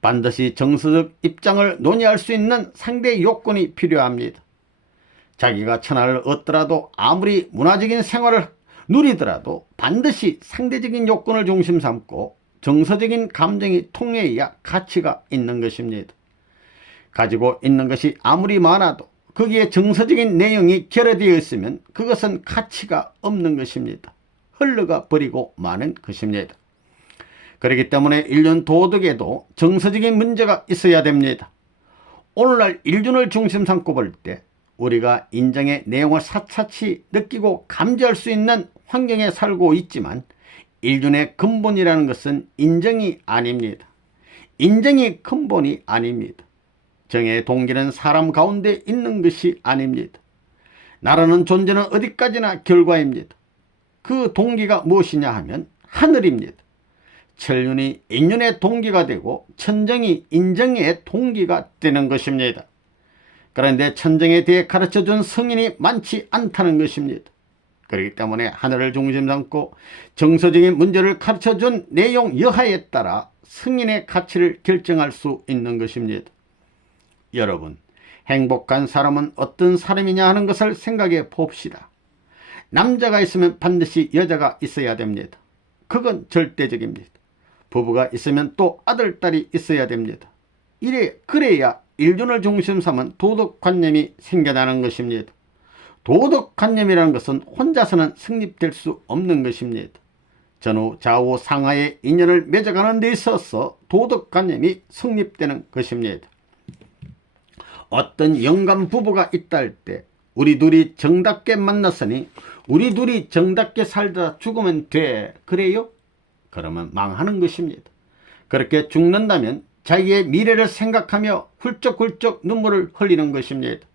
반드시 정서적 입장을 논의할 수 있는 상대 요건이 필요합니다. 자기가 천하를 얻더라도 아무리 문화적인 생활을 누리더라도 반드시 상대적인 요건을 중심 삼고 정서적인 감정이 통해야 가치가 있는 것입니다. 가지고 있는 것이 아무리 많아도 거기에 정서적인 내용이 결여되어 있으면 그것은 가치가 없는 것입니다. 흘러가 버리고 마는 것입니다. 그렇기 때문에 인륜 도덕에도 정서적인 문제가 있어야 됩니다. 오늘날 인륜을 중심 삼고 볼 때 우리가 인정의 내용을 사차치 느끼고 감지할 수 있는 환경에 살고 있지만 인륜의 근본이라는 것은 인정이 아닙니다. 인정이 근본이 아닙니다. 정의 동기는 사람 가운데 있는 것이 아닙니다. 나라는 존재는 어디까지나 결과입니다. 그 동기가 무엇이냐 하면 하늘입니다. 천륜이 인륜의 동기가 되고 천정이 인정의 동기가 되는 것입니다. 그런데 천정에 대해 가르쳐준 성인이 많지 않다는 것입니다. 그렇기 때문에 하늘을 중심 삼고 정서적인 문제를 가르쳐준 내용 여하에 따라 성인의 가치를 결정할 수 있는 것입니다. 여러분, 행복한 사람은 어떤 사람이냐 하는 것을 생각해 봅시다. 남자가 있으면 반드시 여자가 있어야 됩니다. 그건 절대적입니다. 부부가 있으면 또 아들, 딸이 있어야 됩니다. 그래야 인륜을 중심 삼은 도덕관념이 생겨나는 것입니다. 도덕관념이라는 것은 혼자서는 성립될 수 없는 것입니다. 전후 좌우 상하의 인연을 맺어가는 데 있어서 도덕관념이 성립되는 것입니다. 어떤 영감 부부가 있다 할 때 우리 둘이 정답게 만났으니 우리 둘이 정답게 살다 죽으면 돼. 그래요? 그러면 망하는 것입니다. 그렇게 죽는다면 자기의 미래를 생각하며 훌쩍훌쩍 눈물을 흘리는 것입니다.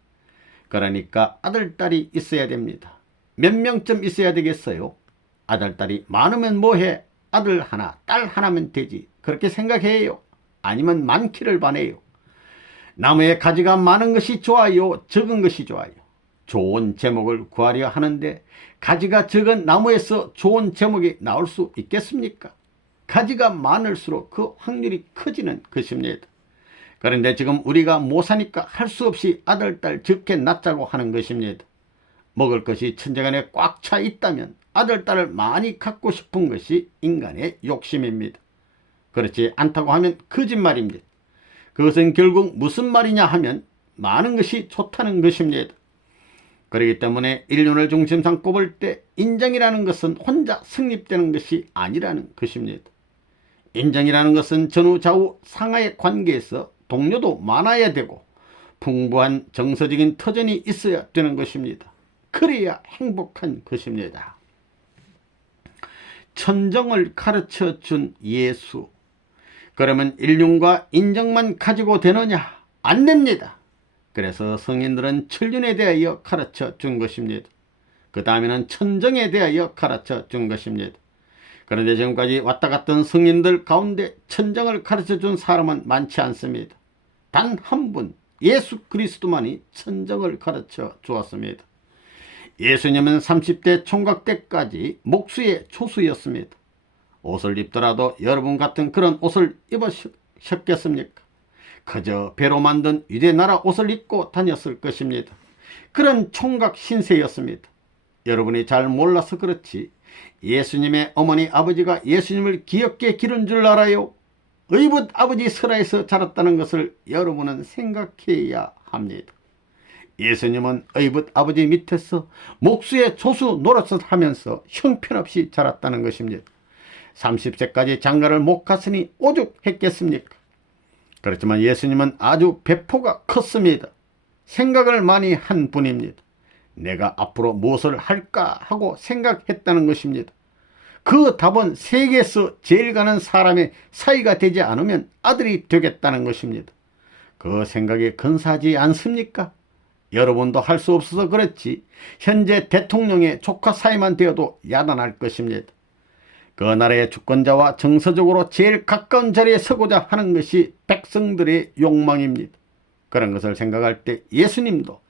그러니까 아들, 딸이 있어야 됩니다. 몇 명쯤 있어야 되겠어요? 아들, 딸이 많으면 뭐해? 아들 하나, 딸 하나면 되지. 그렇게 생각해요? 아니면 많기를 바래요? 나무에 가지가 많은 것이 좋아요? 적은 것이 좋아요? 좋은 제목을 구하려 하는데 가지가 적은 나무에서 좋은 제목이 나올 수 있겠습니까? 가지가 많을수록 그 확률이 커지는 것입니다. 그런데 지금 우리가 못 사니까 할 수 없이 아들, 딸 적게 낳자고 하는 것입니다. 먹을 것이 천재간에 꽉 차 있다면 아들, 딸을 많이 갖고 싶은 것이 인간의 욕심입니다. 그렇지 않다고 하면 거짓말입니다. 그것은 결국 무슨 말이냐 하면 많은 것이 좋다는 것입니다. 그렇기 때문에 인륜을 중심 삼고 볼 때 인정이라는 것은 혼자 성립되는 것이 아니라는 것입니다. 인정이라는 것은 전후 좌우 상하의 관계에서 동료도 많아야 되고 풍부한 정서적인 터전이 있어야 되는 것입니다. 그래야 행복한 것입니다. 천정을 가르쳐 준 예수. 그러면 인륜과 인정만 가지고 되느냐? 안 됩니다. 그래서 성인들은 천륜에 대하여 가르쳐 준 것입니다. 그 다음에는 천정에 대하여 가르쳐 준 것입니다. 그런데 지금까지 왔다 갔던 성인들 가운데 천정을 가르쳐 준 사람은 많지 않습니다. 단 한 분, 예수 그리스도만이 천정을 가르쳐 주었습니다. 예수님은 30대 총각 때까지 목수의 조수였습니다. 옷을 입더라도 여러분 같은 그런 옷을 입으셨겠습니까? 그저 배로 만든 유대나라 옷을 입고 다녔을 것입니다. 그런 총각 신세였습니다. 여러분이 잘 몰라서 그렇지 예수님의 어머니 아버지가 예수님을 귀엽게 기른 줄 알아요? 의붓 아버지 설화에서 자랐다는 것을 여러분은 생각해야 합니다. 예수님은 의붓 아버지 밑에서 목수의 조수 노릇을 하면서 형편없이 자랐다는 것입니다. 30세까지 장가를 못 갔으니 오죽했겠습니까? 그렇지만 예수님은 아주 배포가 컸습니다. 생각을 많이 한 분입니다. 내가 앞으로 무엇을 할까 하고 생각했다는 것입니다. 그 답은 세계에서 제일 가는 사람의 사이가 되지 않으면 아들이 되겠다는 것입니다. 그 생각이 근사하지 않습니까? 여러분도 할 수 없어서 그렇지 현재 대통령의 조카 사이만 되어도 야단할 것입니다. 그 나라의 주권자와 정서적으로 제일 가까운 자리에 서고자 하는 것이 백성들의 욕망입니다. 그런 것을 생각할 때 예수님도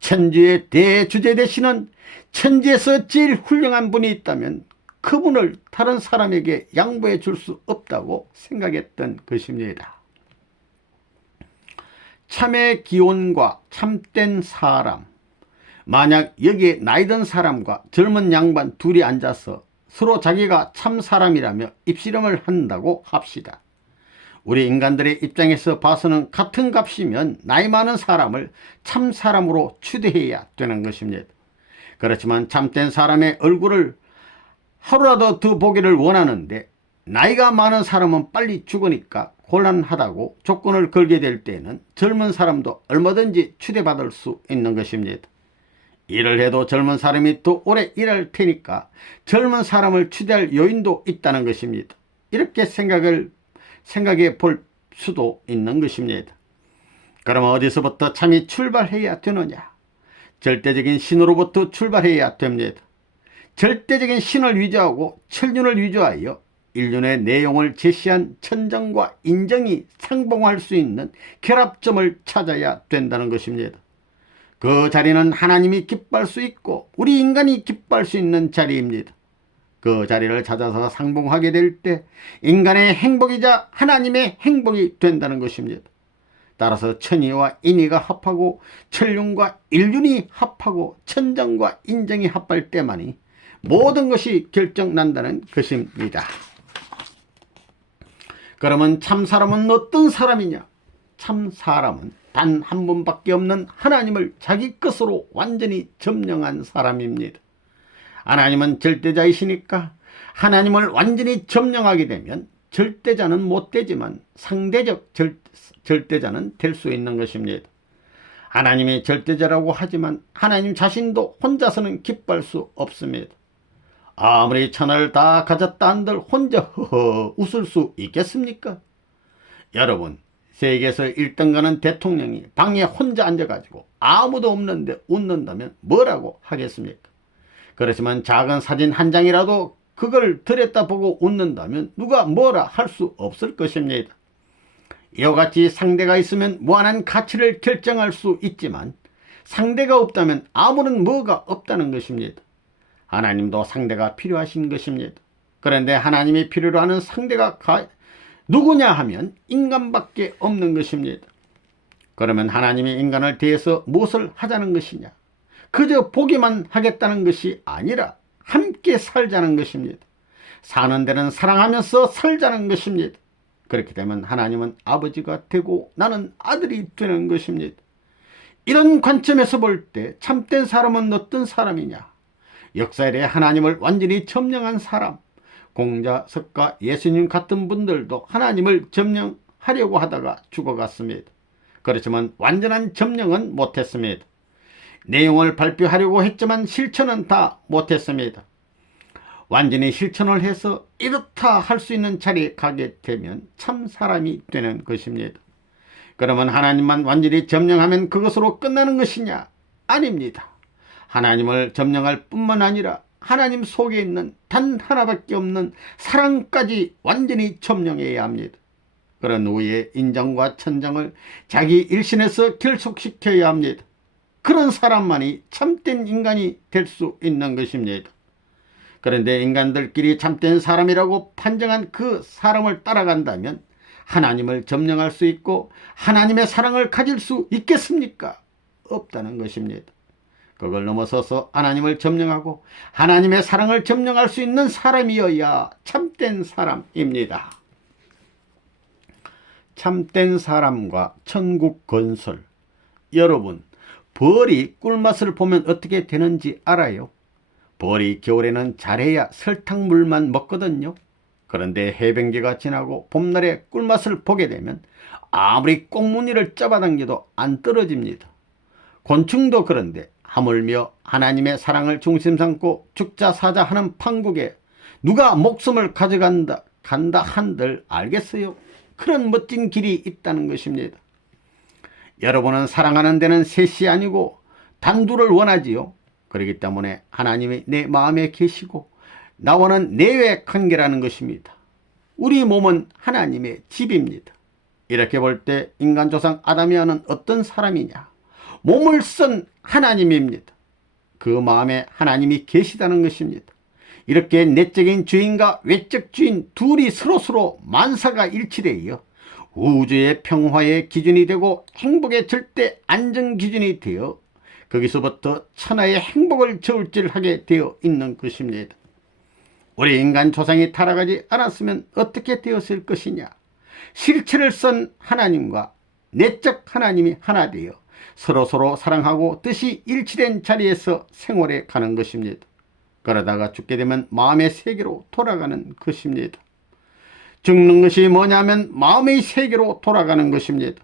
천지의 대주제 되시는 천지에서 제일 훌륭한 분이 있다면 그분을 다른 사람에게 양보해 줄 수 없다고 생각했던 것입니다. 참의 기혼과 참된 사람. 만약 여기에 나이든 사람과 젊은 양반 둘이 앉아서 서로 자기가 참 사람이라며 입씨름을 한다고 합시다. 우리 인간들의 입장에서 봐서는 같은 값이면 나이 많은 사람을 참 사람으로 추대해야 되는 것입니다. 그렇지만 참된 사람의 얼굴을 하루라도 더 보기를 원하는데 나이가 많은 사람은 빨리 죽으니까 곤란하다고 조건을 걸게 될 때에는 젊은 사람도 얼마든지 추대받을 수 있는 것입니다. 일을 해도 젊은 사람이 더 오래 일할 테니까 젊은 사람을 추대할 요인도 있다는 것입니다. 이렇게 생각해 볼 수도 있는 것입니다. 그러면 어디서부터 참이 출발해야 되느냐? 절대적인 신으로부터 출발해야 됩니다. 절대적인 신을 위조하고 천륜을 위조하여 인륜의 내용을 제시한 천정과 인정이 상봉할 수 있는 결합점을 찾아야 된다는 것입니다. 그 자리는 하나님이 기뻐할 수 있고 우리 인간이 기뻐할 수 있는 자리입니다. 그 자리를 찾아서 상봉하게 될 때 인간의 행복이자 하나님의 행복이 된다는 것입니다. 따라서 천이와 인이가 합하고 천륜과 인륜이 합하고 천정과 인정이 합할 때만이 모든 것이 결정난다는 것입니다. 그러면 참사람은 어떤 사람이냐? 참사람은 단 한 분밖에 없는 하나님을 자기 것으로 완전히 점령한 사람입니다. 하나님은 절대자이시니까 하나님을 완전히 점령하게 되면 절대자는 못 되지만 상대적 절대자는 될 수 있는 것입니다. 하나님이 절대자라고 하지만 하나님 자신도 혼자서는 기뻐할 수 없습니다. 아무리 천하를 다 가졌다 한들 혼자 허허 웃을 수 있겠습니까? 여러분, 세계에서 1등 가는 대통령이 방에 혼자 앉아가지고 아무도 없는데 웃는다면 뭐라고 하겠습니까? 그렇지만 작은 사진 한 장이라도 그걸 들여다보고 웃는다면 누가 뭐라 할 수 없을 것입니다. 이와 같이 상대가 있으면 무한한 가치를 결정할 수 있지만 상대가 없다면 아무런 뭐가 없다는 것입니다. 하나님도 상대가 필요하신 것입니다. 그런데 하나님이 필요로 하는 상대가 누구냐 하면 인간밖에 없는 것입니다. 그러면 하나님이 인간을 대해서 무엇을 하자는 것이냐? 그저 보기만 하겠다는 것이 아니라 함께 살자는 것입니다. 사는 데는 사랑하면서 살자는 것입니다. 그렇게 되면 하나님은 아버지가 되고 나는 아들이 되는 것입니다. 이런 관점에서 볼 때 참된 사람은 어떤 사람이냐? 역사에 하나님을 완전히 점령한 사람, 공자, 석가, 예수님 같은 분들도 하나님을 점령하려고 하다가 죽어갔습니다. 그렇지만 완전한 점령은 못했습니다. 내용을 발표하려고 했지만 실천은 다 못했습니다. 완전히 실천을 해서 이렇다 할 수 있는 자리에 가게 되면 참 사람이 되는 것입니다. 그러면 하나님만 완전히 점령하면 그것으로 끝나는 것이냐? 아닙니다. 하나님을 점령할 뿐만 아니라 하나님 속에 있는 단 하나밖에 없는 사랑까지 완전히 점령해야 합니다. 그런 후에 인정과 천정을 자기 일신에서 결속시켜야 합니다. 그런 사람만이 참된 인간이 될 수 있는 것입니다. 그런데 인간들끼리 참된 사람이라고 판정한 그 사람을 따라간다면 하나님을 점령할 수 있고 하나님의 사랑을 가질 수 있겠습니까? 없다는 것입니다. 그걸 넘어서서 하나님을 점령하고 하나님의 사랑을 점령할 수 있는 사람이어야 참된 사람입니다. 참된 사람과 천국 건설. 여러분, 벌이 꿀맛을 보면 어떻게 되는지 알아요? 벌이 겨울에는 잘해야 설탕물만 먹거든요. 그런데 해변기가 지나고 봄날에 꿀맛을 보게 되면 아무리 꽁무니를 잡아당겨도 안 떨어집니다. 곤충도 그런데 하물며 하나님의 사랑을 중심 삼고 죽자 사자 하는 판국에 누가 목숨을 가져간다 한들 알겠어요? 그런 멋진 길이 있다는 것입니다. 여러분은 사랑하는 데는 셋이 아니고 단둘을 원하지요. 그렇기 때문에 하나님이 내 마음에 계시고 나와는 내외 관계라는 것입니다. 우리 몸은 하나님의 집입니다. 이렇게 볼 때 인간 조상 아담이와는 어떤 사람이냐? 몸을 쓴 하나님입니다. 그 마음에 하나님이 계시다는 것입니다. 이렇게 내적인 주인과 외적 주인 둘이 서로 만사가 일치되어 우주의 평화의 기준이 되고 행복의 절대 안정 기준이 되어 거기서부터 천하의 행복을 저울질하게 되어 있는 것입니다. 우리 인간 조상이 타락하지 않았으면 어떻게 되었을 것이냐? 실체를 쓴 하나님과 내적 하나님이 하나 되어 서로 사랑하고 뜻이 일치된 자리에서 생활해 가는 것입니다. 그러다가 죽게 되면 마음의 세계로 돌아가는 것입니다. 죽는 것이 뭐냐면 마음의 세계로 돌아가는 것입니다.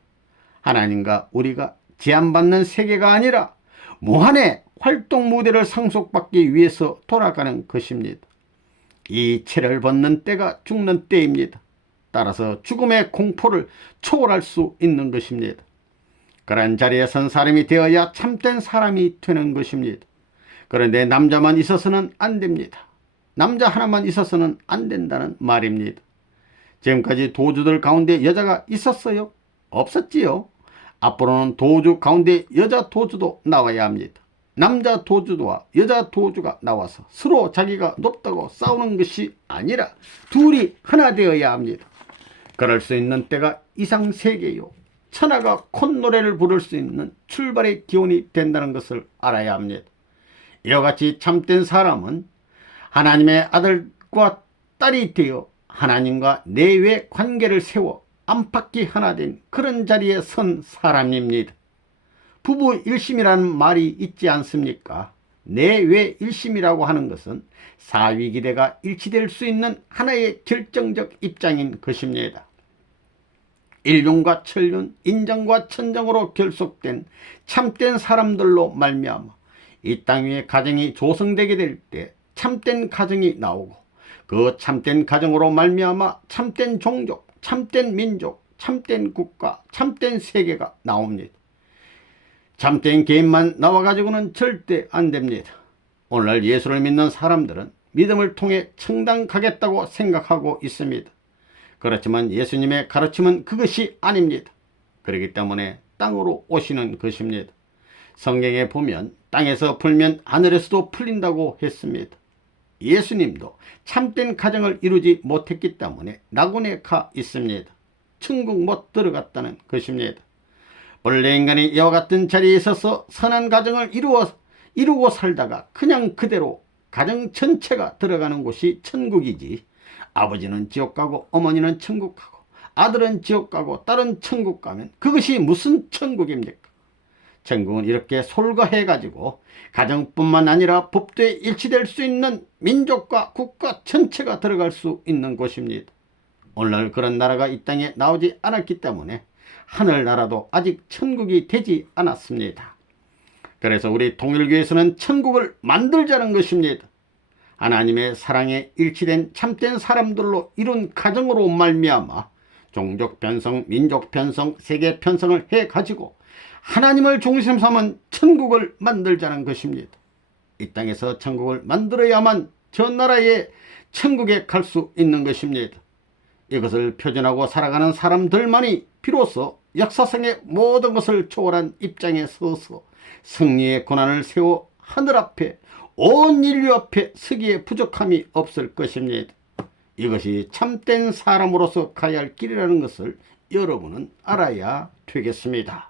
하나님과 우리가 제한받는 세계가 아니라 무한의 활동 무대를 상속받기 위해서 돌아가는 것입니다. 이 체를 벗는 때가 죽는 때입니다. 따라서 죽음의 공포를 초월할 수 있는 것입니다. 그런 자리에 선 사람이 되어야 참된 사람이 되는 것입니다. 그런데 남자만 있어서는 안 됩니다. 남자 하나만 있어서는 안 된다는 말입니다. 지금까지 도주들 가운데 여자가 있었어요? 없었지요. 앞으로는 도주 가운데 여자 도주도 나와야 합니다. 남자 도주와 여자 도주가 나와서 서로 자기가 높다고 싸우는 것이 아니라 둘이 하나 되어야 합니다. 그럴 수 있는 때가 이상세계요. 천하가 콧노래를 부를 수 있는 출발의 기원이 된다는 것을 알아야 합니다. 이와 같이 참된 사람은 하나님의 아들과 딸이 되어 하나님과 내외 관계를 세워 안팎이 하나 된 그런 자리에 선 사람입니다. 부부 일심이라는 말이 있지 않습니까? 내외 일심이라고 하는 것은 사위기대가 일치될 수 있는 하나의 결정적 입장인 것입니다. 인륜과 천륜, 인정과 천정으로 결속된 참된 사람들로 말미암아 이 땅 위에 가정이 조성되게 될 때 참된 가정이 나오고, 그 참된 가정으로 말미암아 참된 종족, 참된 민족, 참된 국가, 참된 세계가 나옵니다. 참된 개인만 나와가지고는 절대 안 됩니다. 오늘날 예수를 믿는 사람들은 믿음을 통해 천당 가겠다고 생각하고 있습니다. 그렇지만 예수님의 가르침은 그것이 아닙니다. 그렇기 때문에 땅으로 오시는 것입니다. 성경에 보면 땅에서 풀면 하늘에서도 풀린다고 했습니다. 예수님도 참된 가정을 이루지 못했기 때문에 낙원에 가 있습니다. 천국 못 들어갔다는 것입니다. 원래 인간이 이와 같은 자리에 있어서 선한 가정을 이루고 살다가 그냥 그대로 가정 전체가 들어가는 곳이 천국이지, 아버지는 지옥 가고 어머니는 천국 가고 아들은 지옥 가고 딸은 천국 가면 그것이 무슨 천국입니까? 천국은 이렇게 솔가해 가지고 가정뿐만 아니라 법도에 일치될 수 있는 민족과 국가 전체가 들어갈 수 있는 곳입니다. 오늘날 그런 나라가 이 땅에 나오지 않았기 때문에 하늘나라도 아직 천국이 되지 않았습니다. 그래서 우리 통일교에서는 천국을 만들자는 것입니다. 하나님의 사랑에 일치된 참된 사람들로 이룬 가정으로 말미암아 종족 편성, 민족 편성, 세계 편성을 해가지고 하나님을 중심 삼은 천국을 만들자는 것입니다. 이 땅에서 천국을 만들어야만 저 나라의 천국에 갈 수 있는 것입니다. 이것을 표현하고 살아가는 사람들만이 비로소 역사상의 모든 것을 초월한 입장에 서서 승리의 고난을 세워 하늘 앞에 온 인류 앞에 서기에 부족함이 없을 것입니다. 이것이 참된 사람으로서 가야 할 길이라는 것을 여러분은 알아야 되겠습니다.